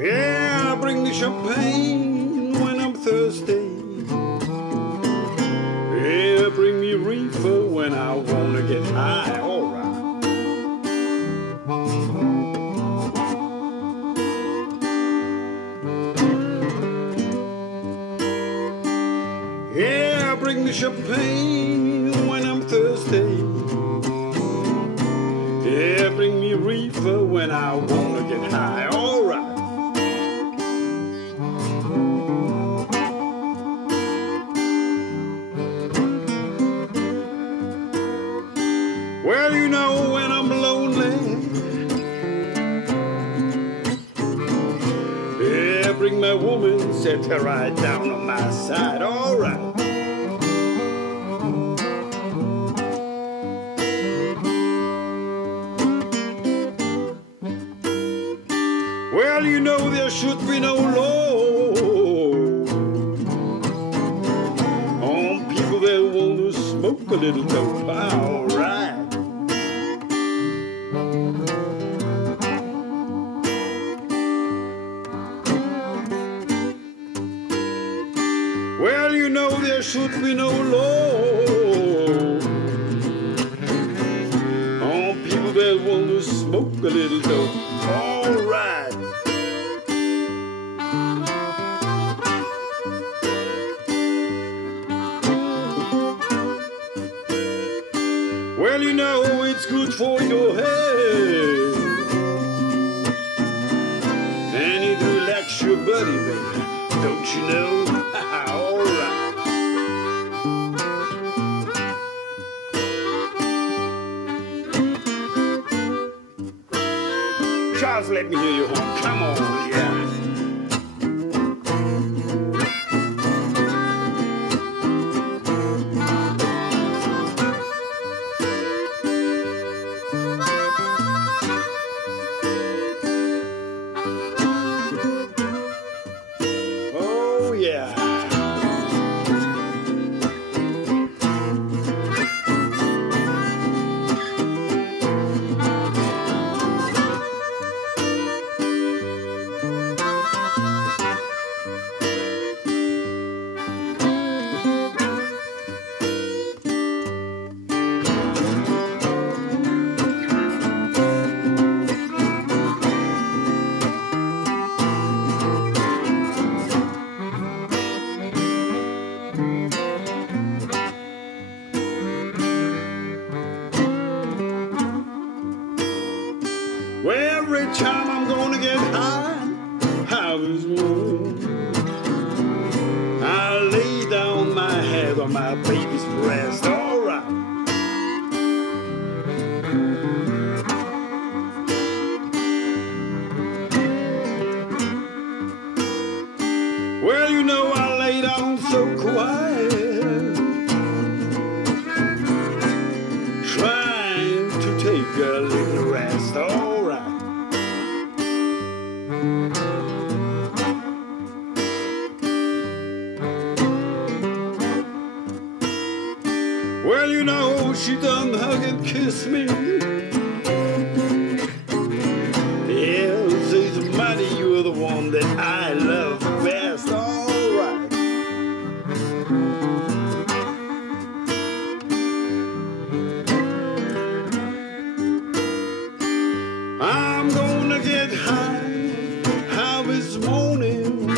Yeah, I bring the champagne when I'm thirsty. Yeah, bring me reefer when I wanna get high. All right. Yeah, bring the champagne when I'm thirsty. Yeah, bring me reefer when I wanna get high. All right. Well, you know when I'm lonely, yeah, bring my woman, set her right down on my side. All right. Well, you know there should be no law on people that want to smoke a little dope. All right. Well, you know there should be no law on people that want to smoke a little dope. All right. Well, you know it's good for your head, and it relax your body, baby. Don't you know? All right. Charles, let me hear you home. Come on, yeah. Oh, yeah. Well, every time I'm gonna get high, I was moon. I lay down my head on my baby's breast. All right. Well, you know I lay down so quiet, trying to take a little rest. All right. Well, you know she done hug and kiss me. Yeah, says, mighty, you're the one that I love best. All right. I'm gonna get high this morning.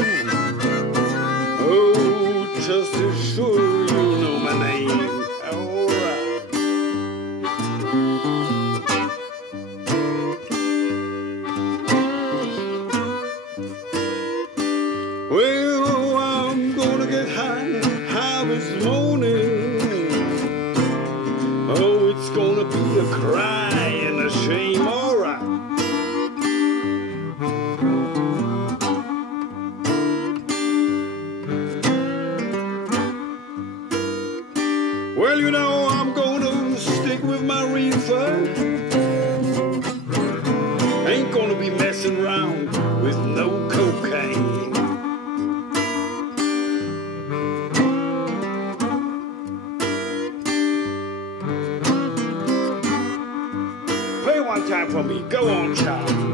Oh, just as sure you know my name. All right. Well, I'm gonna get high this morning. Oh, it's gonna be a cry and a shame. All right. Well, you know I'm gonna stick with my reefer. Ain't gonna be messing around with no cocaine. time for me. Go on, child.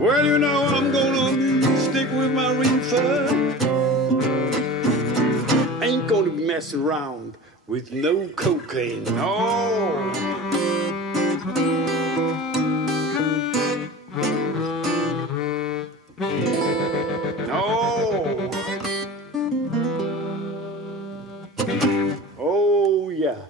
Well, you know I'm gonna stick with my reefer. Ain't gonna mess around with no cocaine. No. No. Oh yeah.